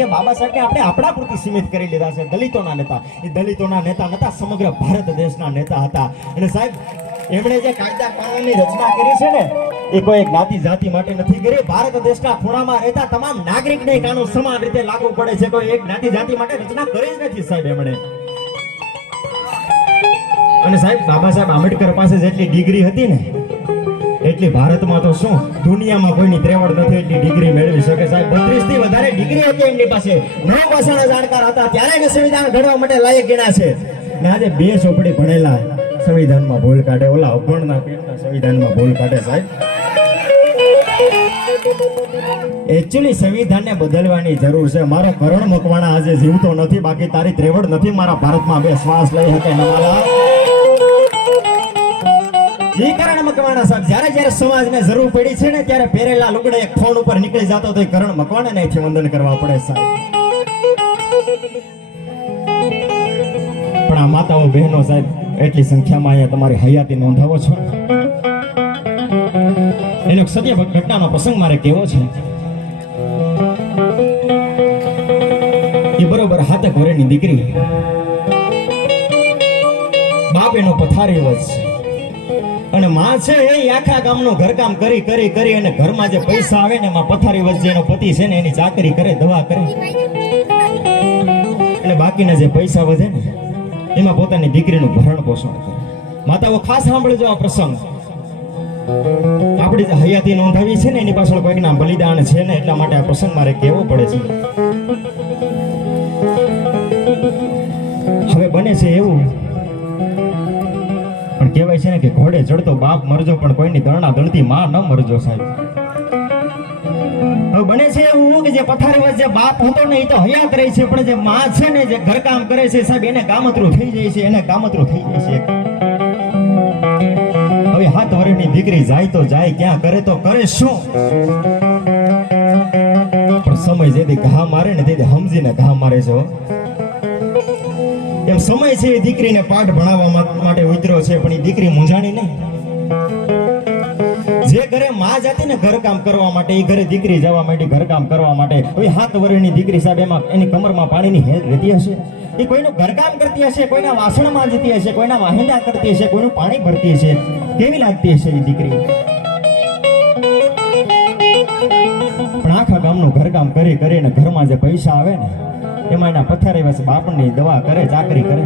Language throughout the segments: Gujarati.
કે બાબા સાહેબને આપણે આપણા પૂરતી સીમિત કરી લીધા છે. દલિતોના નેતા. એ દલિતોના નેતા નતા, સમગ્ર ભારત દેશના નેતા હતા. અને સાહેબ, એમણે જે કાયદા કાનૂનની રચના કરી છે ને, એ કોઈ જ્ઞાતિ જાતિ માટે નથી કરી. ભારત દેશના ખૂણામાં રહેતા તમામ નાગરિકને કાનૂન સમાન રીતે લાગુ પડે છે. કોઈ એક જ્ઞાતિ જાતિ માટે રચના કરી જ નથી સાહેબ એમણે. અને સાહેબ, બાબા સાહેબ, આંબેડકર પાસે જેટલી ડિગ્રી હતી ને એટલી ભારતમાં તો શું? દુનિયામાં કોઈની ત્રેવડ નથી, એટલી ડિગ્રી મેળવી શકે સાહેબ. બત્રીસથી વધારે ડિગ્રી હતી એમની પાસે. નવ ભાષાના જાણકાર હતા. ત્યારે સંવિધાન ઘડવા માટે લાયક ગણ્યા છે. ને આજે બે ચોપડી ભણેલા સંવિધાનમાં ભૂલ કાઢે. ઓલા અભણના પેટના સંવિધાનમાં ભૂલ કાઢે સાહેબ. એકચ્યુઅલી સંવિધાનને બદલવાની જરૂર છે. મારો કરણ મકવાણા આજે જીવતો નથી. બાકી તારી ત્રેવડ નથી. મારા ભારતમાં બે શ્વાસ લઈ શકે નમાલા કરણ મકવાણા સાહેબ. જ્યારે જ્યારે સમાજને જરૂર પડી છે ને ત્યારે પહેરેલા લુગડા એક ફોન ઉપર નીકળી જતો તો એ કરણ મકવાણાને અહીંથી વંદન કરવા પડે સાહેબ. પણ આ માતાઓ બહેનો સાહેબ, એટલી સંખ્યામાં અહીંયા તમારી હયાતી નોંધાવો છો? એનો સત્ય ઘટનાનો પ્રસંગ મારે કેવો છે. એ બરોબર હાથે ઘોરેની દીકરી. બાપ એનો પથારી વચ અને માં છે એ આખા ગામનું ઘરકામ કરી કરી કરી અને ઘરમાં જે પૈસા આવે ને એમાં પથારી વચ્ચે એનો પતિ છે ને એની ચાકરી કરે, દવા કરે. અને બાકીના જે પૈસા વધે ને, એમાં પોતાની દીકરીનું ભરણ પોષણ કરે. માતાઓ, ખાસ સાંભળજો આ પ્રસંગ. આપણી જે હયાતી નોંધાવી છે ને એની પાછળ કોઈકના બલિદાન છે ને, એટલા માટે આ પ્રસંગ મારે કહેવો પડે છે. હવે બને છે એવું કહેવાય છે ને કે ઘોડે ચડતો બાપ મરજો, પણ કોઈની દરણા દળતી માં ન મરજો સાહેબ. હવે બને છે એવું કે જે પથારી વચ્ચે બાપ હતો ને, એ તો હયાત રહી છે, પણ જે માં છે ને, જે ઘરકામ કરે છે, સાહેબ, એને કામતરું થઈ જાય છે, એને કામતરું થઈ જાય છે. હવે હાથ વરેની દીકરી જાય તો જાય, ક્યાં કરે તો કરે શું? પણ સમય જેથી ઘા મારે ને, તેથી સમજીને ઘા મારે છે. એમ સમય છે, દીકરીને પાઠ ભણાવવા માટે ઉતર્યો છે, પણ એ દીકરી મૂંઝાણી નહીં. જે ઘરે મા જતી ને ઘરકામ કરવા માટે એ ઘરે દીકરી જવા માટે ઘરકામ કરવા માટે. હાથ વર્ષની દીકરી સાહેબ એમાં, એની કમરમાં પાણીની હેલ રહેતી હશે. એ કોઈનું ઘરકામ કરતી હશે, કોઈના વાસણમાં જતી હશે, કોઈના વાહિંદા કરતી હશે, કોઈનું પાણી ભરતી હશે. કેવી લાગતી હશે એ દીકરી? પણ આખા ગામનું ઘરકામ કરી કરીને ઘરમાં જે પૈસા આવે ને એમાં એના પથારી વચ્ચે બાપની દવા કરે, ચાકરી કરે.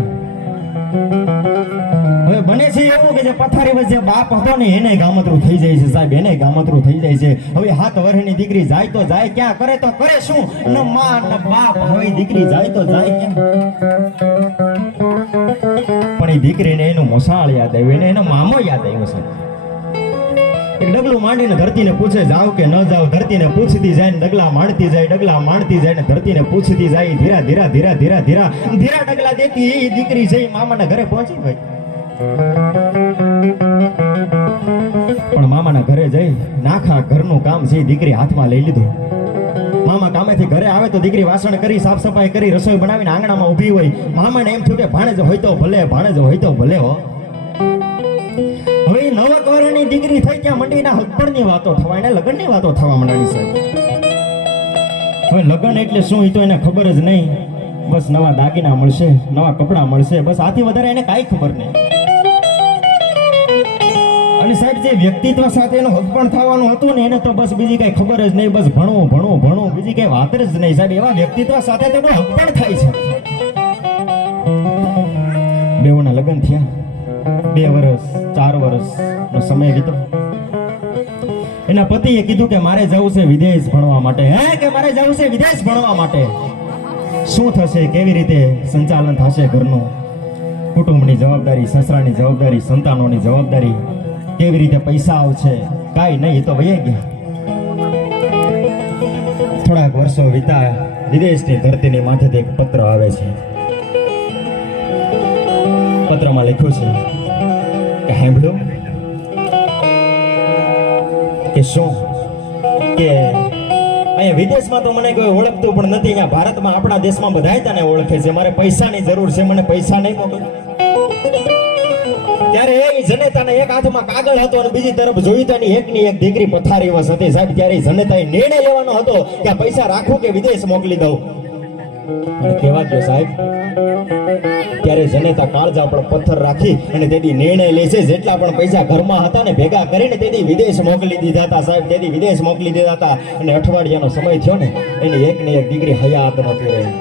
હવે બને છે એવું કે જે પથારી વચ્ચે બાપ હતો ને એને ગામતરું થઈ જાય છે, સાહેબ, એને ગામતરું થઈ જાય છે. હવે હાથ વર્ષની દીકરી જાય તો જાય, ક્યાં કરે તો કરે શું? ન માં ન બાપ હવે દીકરી જાય તો જાય પણ એ દીકરીને એનું મોસાળ યાદ આવ્યું, એને એનો મામો યાદ આવ્યો છે. ડગલું માંડીને ધરતીને પૂછે જાવ કે ન જાવ ધરતીને પૂછતી જાય ડગલા માંડતી જાય, ડગલા માંડતી જાય ને ધરતીને પૂછતી જાય, ધીરા ધીરા ધીરા ધીરા ધીરા ધીરા ડગલા દેતી એ દીકરી છે મામાના ઘરે પહોંચી ગઈ. પણ મામાના ઘરે જઈ નાખા ઘરનું કામ છે દીકરી હાથમાં લઈ લીધું. મામા કામેથી ઘરે આવે તો દીકરી વાસણ કરી, સાફ સફાઈ કરી, રસોઈ બનાવીને આંગણામાં ઊભી હોય. મામાને એમ થયું કે ભાણેજ હોય તો ભલે, ભાણેજ હોય તો ભલે હો. વર્ષની દીકરી થઈ ત્યાં મંડીના હકપણની વાતો થવા એને લગ્નની વાતો થવા માંડવાની સાહેબ. હવે લગ્ન એટલે શું એ તો એને ખબર જ નહીં. બસ નવા દાગીના મળશે, નવા કપડાં મળશે, બસ આથી વધારે એને કાંઈ ખબર નહીં. અને સાહેબ, જે વ્યક્તિત્વ સાથે એનું હકપણ થવાનું હતું ને, એને તો બસ બીજી કઈ ખબર જ નહીં, બસ ભણો ભણો ભણો, બીજી કઈ વાત જ નહીં. સાહેબ, એવા વ્યક્તિત્વ સાથે તો હકપણ થાય છે. બેઓના લગ્ન થયા. બે વર્ષ ચાર વર્ષનો સમય વીતો. એના પતિએ કીધું કે મારે જવું છે વિદેશ ભણવા માટે. હે, કે મારે જવું છે વિદેશ ભણવા માટે? શું થશે? કેવી રીતે સંચાલન થશે ઘરનું? કુટુંબની જવાબદારી, સસરાની જવાબદારી, સંતાનોની જવાબદારી કેવી રીતે પૈસા આવશે? કાંઈ નહીં તો વહી ગયા. થોડાક વર્ષો વિતા વિદેશની ધરતીની માથેથી એક પત્ર આવે છે. પત્રમાં લખ્યું છે કે કે શું? કે અહીંયા વિદેશમાં તો મને કોઈ ઓળખતું પણ નથી. અહીંયા ભારતમાં આપણા દેશમાં બધાય તને ઓળખે છે. મારે પૈસાની જરૂર છે. મને પૈસા નહીં મોકલ ત્યારે એ જનેતાને એક હાથમાં કાગળ હતો અને બીજી તરફ જોયું તો એકની એક દીકરી પથારી વસ હતી. સાહેબ, ત્યારે જનેતાએ નિર્ણય લેવાનો હતો કે પૈસા રાખું કે વિદેશ મોકલી દઉં? અને કહેવા ગયો સાહેબ, ત્યારે જનેતા કાળજા પણ પથ્થર રાખી અને તેથી નિર્ણય લે છે જેટલા પણ પૈસા ઘરમાં હતા ને ભેગા કરીને તેથી વિદેશ મોકલી દીધા હતા સાહેબ. તેથી વિદેશ મોકલી દીધા હતા અને અઠવાડિયાનો સમય થયો ને, એની એક ને એક દીકરી હયાત નથી રહી.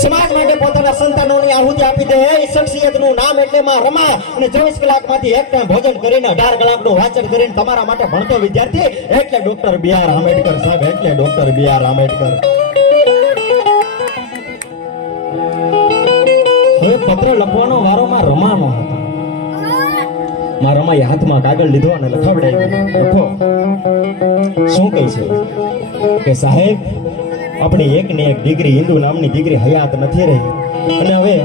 સમાજ માટે પોતાના શખ્સિયતનું નામ એટલે માં રમા. અને એક ટાઈમ ભોજન કરીને, અઢાર કલાકનું વાંચન કરીને તમારા માટે ભણતો વિદ્યાર્થી, એટલે આંબેડકર સાહેબ, એટલે આંબેડકર. હવે પત્ર લખવાનો વારો માં રમાનો હતો. માં રમાએ હાથમાં કાગળ લીધો અને લખાવડાવ્યો લખો. શું કહે છે? કે સાહેબ, આપણી એક ને એક દીકરી હિન્દુ નામની દીકરી હયાત નથી રહી. અને હવે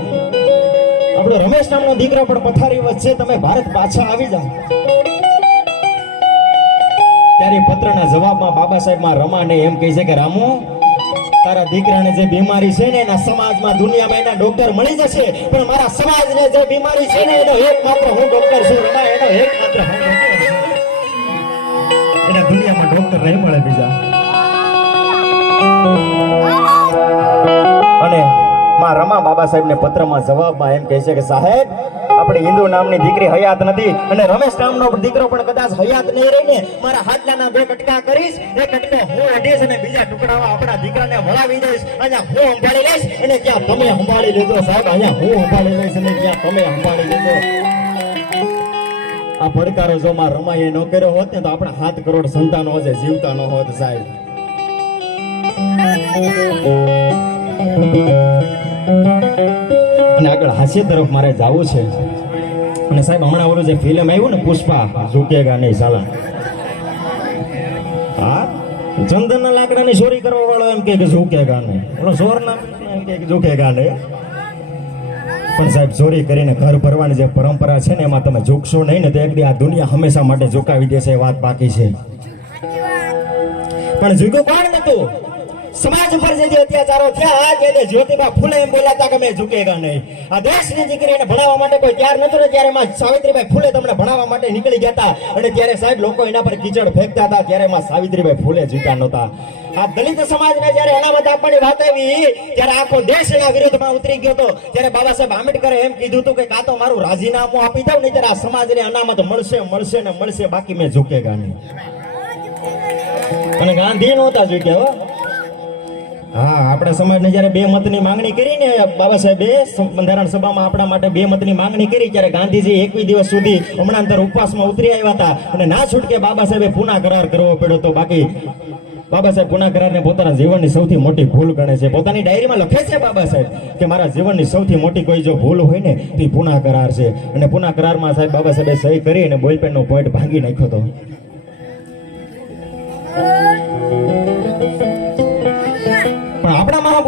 આપણો રમેશ નામનો દીકરો પણ પથારી વચ્ચે તમે ભારત પાછા આવી જાઓ. ત્યારે પત્રના જવાબમાં બાબા સાહેબમાં રમાને એમ કહે છે કે, રામુ તારા દીકરાને જે બીમારી છે ને એના સમાજમાં દુનિયામાં એના ડોક્ટર મળી જશે, પણ મારા સમાજને જે બીમારી છે ને એનો એકમાત્ર હું ડોક્ટર છું રમા એનો એકમાત્ર હું ડોક્ટર એને દુનિયામાં ડોક્ટર નહીં મળે બીજા. અને માં રમા બાબા સાહેબને પત્રમાં જવાબમાં એમ કહે છે કે સાહેબ આપણી હિન્દુ નામની દીકરી હયાત નથી અને રમેશ નામનો દીકરો પણ કદાચ હયાત નહીં રહીને મારા હાડલાના બે કટકા કરીશ. એ કટકો હું અડીશ અને બીજા ટુકડામાં આપણા દીકરાને વળાવી દઈશ. અહીંયા હું સંભાળી લઈશ અને ત્યાં તમે સંભાળી લેજો સાહેબ. અહીંયા હું સંભાળી લઈશ અને ત્યાં તમે સંભાળી લેજો. આ પડકારો જો માં રમાઈએ ન કર્યો હોત ને તો આપણા સાત કરોડ સંતાનો હજે જીવતા ન હોત સાહેબ. અને આગળ હાસ્ય તરફ મારે જવું છે. અને સાહેબ, હમણાં ઓલું જે ફિલ્મ આવ્યું ને પુષ્પા, ઝુકેગા નહીં સાલા હા? ચંદનના લાકડાની ચોરી કરવા વાળો એમ કે ઝુકેગા નહીં. ઓલો ચોરના એમ કે ઝુકેગા નહીં. પણ સાહેબ, ચોરી કરીને ઘર ભરવાની જે પરંપરા છે ને, એમાં તમે ઝૂકશો નહીં ને, તો એક આ દુનિયા હંમેશા માટે ઝુકાવી દેશે, એ વાત બાકી છે. પણ ઝૂક્યું કોણ નતું? સમાજ ઉપર જે અત્યાચારો થયા જે જ્યોતિબા ફૂલે એમ બોલાતા કે મેં ઝૂકેગા નહીં. આ દેશની દીકરીને ભણાવવા માટે કોઈ તૈયાર નતો ને ત્યારે માં સાવિત્રીબાઈ ફૂલે તમને ભણાવવા માટે નીકળી ગયા હતા. અને ત્યારે સાહેબ લોકો એના પર કીચડ ફેંકતા હતા, ત્યારે માં સાવિત્રીબાઈ ફૂલે જીતા નહોતા. આ દલિત સમાજને જ્યારે અનામત આપવાની વાત આવી, ત્યારે આખો દેશ એના વિરુદ્ધમાં ઉતરી ગયો હતો. ત્યારે બાબા સાહેબ આંબેડકરે એમ કીધું હતું કે કાં તો મારું રાજીનામું આપી દઉં, નહીં ત્યારે આ સમાજને અનામત મળશે મળશે ને મળશે, બાકી મેં ઝૂકેગા નહીં. અને ગાંધી નહોતા ઝૂક્યા હો, આપણા સમાજને જ્યારે બે મતની માંગણી કરી ને બાબા સાહેબે બંધારણ સભામાં આપણા માટે બે મતની માંગણી કરી ત્યારે ગાંધીજી એકવીસ દિવસ સુધી હમણાં અંતર ઉપવાસમાં ઉતરી આવ્યા હતા અને ના છૂટકે બાબા સાહેબે પુના કરાર કરવો પડ્યો તો બાકી બાબા સાહેબ પુના કરારને પોતાના જીવનની સૌથી મોટી ભૂલ ગણે છે. પોતાની ડાયરીમાં લખે છે બાબા સાહેબ કે મારા જીવનની સૌથી મોટી કોઈ જો ભૂલ હોય ને તો પુના કરાર છે. અને પુના કરારમાં સાહેબ બાબા સાહેબે સહી કરી અને બોલપેનનો પોઈન્ટ ભાંગી નાખ્યો હતો.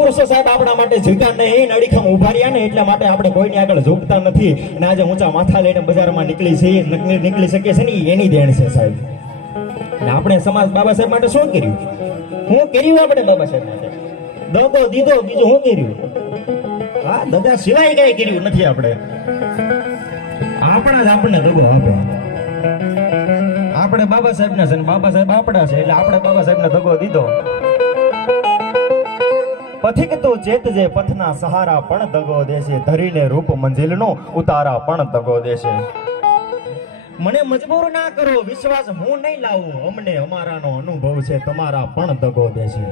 મહાપુરુષો સાહેબ આપણા માટે ઝૂક્યા નહીં અડીખમ ઊભા રહ્યા ને એટલા માટે આપણે કોઈની આગળ ઝૂકતા નથી. અને આજે ઊંચા માથા લઈને બજારમાં નીકળી છે નીકળી શકીએ છે ને એની દેણ છે સાહેબ. અને આપણે સમાજ બાબા સાહેબ માટે શું કર્યું? હું કર્યું આપણે બાબા સાહેબ માટે? દગો દીધો, બીજું હું કર્યું? હા, દગા સિવાય કઈ કર્યું નથી આપણે. આપણા જ આપણને દગો આપે. આપણે બાબા સાહેબ ના છે બાબા સાહેબ આપણા છે, એટલે આપણે બાબા સાહેબ ને દગો દીધો. પથિક તો ચેતજે, પથના સહારા પણ દગો દેશે. ધરીને રૂપ મંજિલનો ઉતારા પણ દગો દેશે. મને મજબૂર ના કરો, વિશ્વાસ હું નહીં લાવું. અમને અમારાનો અનુભવ છે, તમારા પણ દગો દેશે.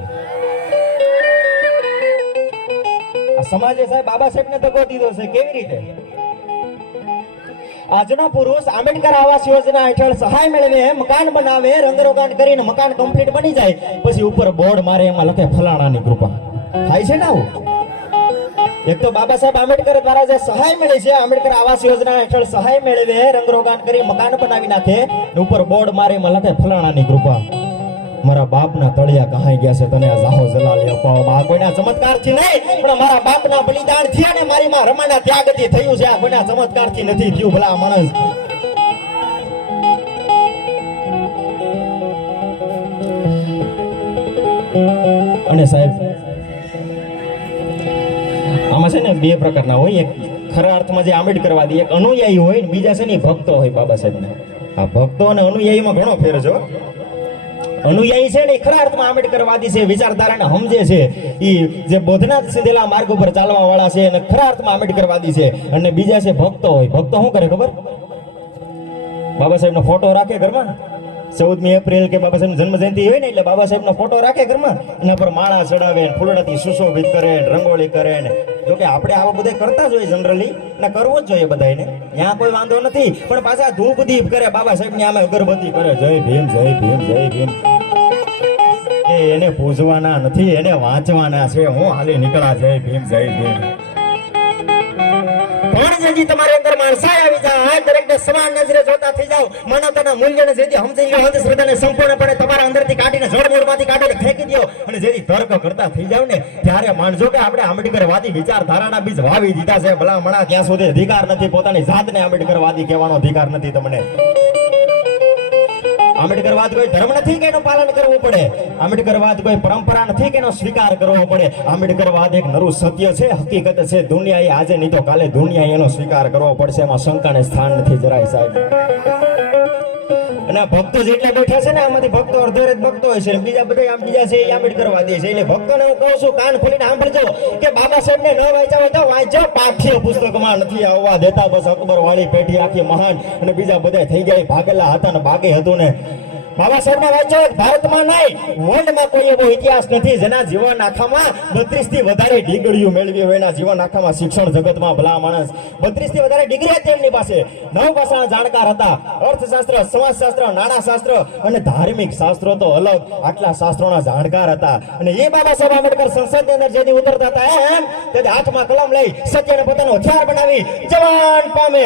સમાજે સાહેબ બાબા સાહેબને દગો દીધો છે, કેવી રીતે? આજના પુરુષ આંબેડકર આવાસ યોજના હેઠળ સહાય મેળવે, મકાન બનાવે, રંગરોગાન કરીને મકાન કમ્પ્લીટ બની જાય, પછી ઉપર બોર્ડ મારે એમાં લખે ફલાણાની કૃપા. થાય છે ને આવું? એક તો બાબા સાહેબ આંબેડકર દ્વારા જે સહાય મળે છે, આંબેડકર આવાસ યોજના હેઠળ સહાય મેળવે રંગરોગાન કરી મકાન બનાવી નાખે ઉપર બોર્ડ મારે એમાં ફલાણાની કૃપા. મારા બાપના તળિયા કહાઈ ગયા છે, તને જાહો જલાલી અપાવવામાં આ કોઈના ચમત્કારથી નહીં, પણ મારા બાપના બલિદાનથી અને મારી માં રમાના ત્યાગથી થયું છે. આ કોઈના ચમત્કારથી નથી થયું, ભલા માણસ. અને સાહેબ છે ને, બે પ્રકારના હોય. એક ખરા અર્થમાં જે આંબેડકરવાદી એક અનુયાયી હોય ને, બીજા છે ને ભક્તો હોય બાબા સાહેબના. આ ભક્તો અને અનુયાયીમાં ઘણો ફેર છે અનુયાયી છે ને ખરા અર્થમાં આંબેડકરવાદી છે વિચારધારાને સમજે છે. એ જે બોધના સીધેલા માર્ગ ઉપર ચાલવા વાળા છે અને ખરા અર્થમાં આંબેડકરવાદી છે. અને બીજા છે ભક્તો હોય. ભક્તો શું કરે ખબર? બાબા સાહેબનો ફોટો રાખે ઘરમાં? ચૌદમી એપ્રિલ કે બાબા સાહેબ જન્મ જયંતિ હોય ને એટલે બાબા સાહેબનો ફોટો રાખે ઘરમાં. એના પર માળા ચડાવે ને ફૂલડાથી સુશોભિત કરે ને રંગોળી કરે ને. જોકે આપણે આવા બધા કરતા જ હોય જનરલી અને કરવું જ જોઈએ બધાને ત્યાં કોઈ વાંધો નથી. પણ પાછા ધૂપ દીપ કરે, બાબા સાહેબની આમે અગરબત્તી કરે, જય ભીમ જય ભીમ જય ભીમ. એને પૂજવાના નથી, એને વાંચવાના છે. હું હાલી નીકળા જય ભીમ જય ભીમ. છે તમારી અંદર માણસાઈ આવી જાય. આ દરેકને સમાન નજરે જોતા થઈ જાવ માનવતાના મૂલ્યને જેથી સમજી લો અંધશ્રદ્ધાને સંપૂર્ણપણે તમારા અંદરથી કાઢીને જળમૂળમાંથી કાઢીને ફેંકી દો અને જેથી તર્ક કરતા થઈ જાવ ને, ત્યારે માનજો કે આપણે આંબેડકરવાદી વિચારધારાના બીજ વાવી દીધા છે. ભલા મણા, ત્યાં સુધી અધિકાર નથી. પોતાની જાતને આંબેડકરવાદી કહેવાનો અધિકાર નથી તમને. આંબેડકરવાદ કોઈ ધર્મ નથી કે એનું પાલન કરવું પડે? આંબેડકરવાદ કોઈ પરંપરા નથી કે એનો સ્વીકાર કરવો પડે? આંબેડકરવાદ એક નરું સત્ય છે, હકીકત છે. દુનિયાએ આજે નહીં તો કાલે દુનિયાએ એનો સ્વીકાર કરવો પડશે. એમાં શંકાને સ્થાન નથી જરાય સાહેબ. અને આ ભક્તો જેટલા બેઠા છે ને, આમાંથી ભક્તો અડધો જ ભક્તો હોય છે. બીજા બધા આમ બીજા છે, એ દે છે. એટલે ભક્તોને હું કહું છું, કાન ખોલીને સાંભળજો કે બાબા સાહેબને ન વાંચ્યા હોય તો વાંચજો. પાઠ્ય પુસ્તકમાં નથી આવવા દેતા. બસ અકબર વાળી પેઢી આખી મહાન અને બીજા બધા થઈ ગયા. ભાગેલા હતા ને ભાગે હતું ને. બાબા સાહેબને વાંચો ભારતમાં નહીં વર્લ્ડમાં કોઈ એવો ઇતિહાસ નથી જેના જીવન આખામાં બત્રીસથી વધારે ડિગ્રીઓ મેળવી હોય એના જીવન આખામાં શિક્ષણ જગતમાં ભલા માણસ. બત્રીસથી વધારે ડિગ્રી હતી એમની પાસે. નવ ભાષાના જાણકાર હતા. અર્થશાસ્ત્ર, સમાજશાસ્ત્ર, નાણાશાસ્ત્ર અને ધાર્મિક શાસ્ત્રો તો અલગ. આટલા શાસ્ત્રોના જાણકાર હતા. અને એ બાબા સાહેબ આંબેડકર સંસદની અંદર જેથી ઉતરતા હતા, એમ તેથી હાથમાં કલમ લઈ સત્યને પોતાનો હથિયાર બનાવી જવાન પામે.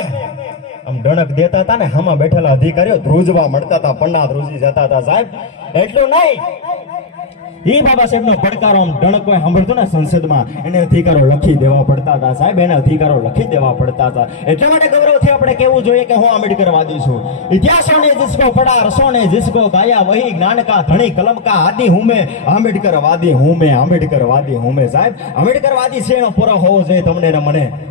આમ ડણક દેતા હતા ને, હામાં બેઠેલા અધિકારીઓ ધ્રુજવા મળતા હતા પંડા ધ્રુજી જતા હતા. સાહેબ, એટલું નહીં. ઈ બાબા સાહેબનો પડકારો આમ ડણક કોઈ સાંભળતો ને સંસદમાં, એને અધિકારો લખી દેવા પડતા હતા. સાહેબ, એને અધિકારો લખી દેવા પડતા હતા. એટલા માટે ગૌરવથી આપણે કહેવું જોઈએ કે હું આંબેડકરવાદી છું. ઇતિહાસોને જિસકો પડા રસોને જિસકો ગાયા, વહી જ્ઞાનકા ધણી, કલમકા, આદિ હુમે આંબેડકરવાદી હુમે આંબેડકરવાદી હુમે. સાહેબ આંબેડકરવાદી છે એનો પૂરો હોવો જોઈએ તમને ને મને?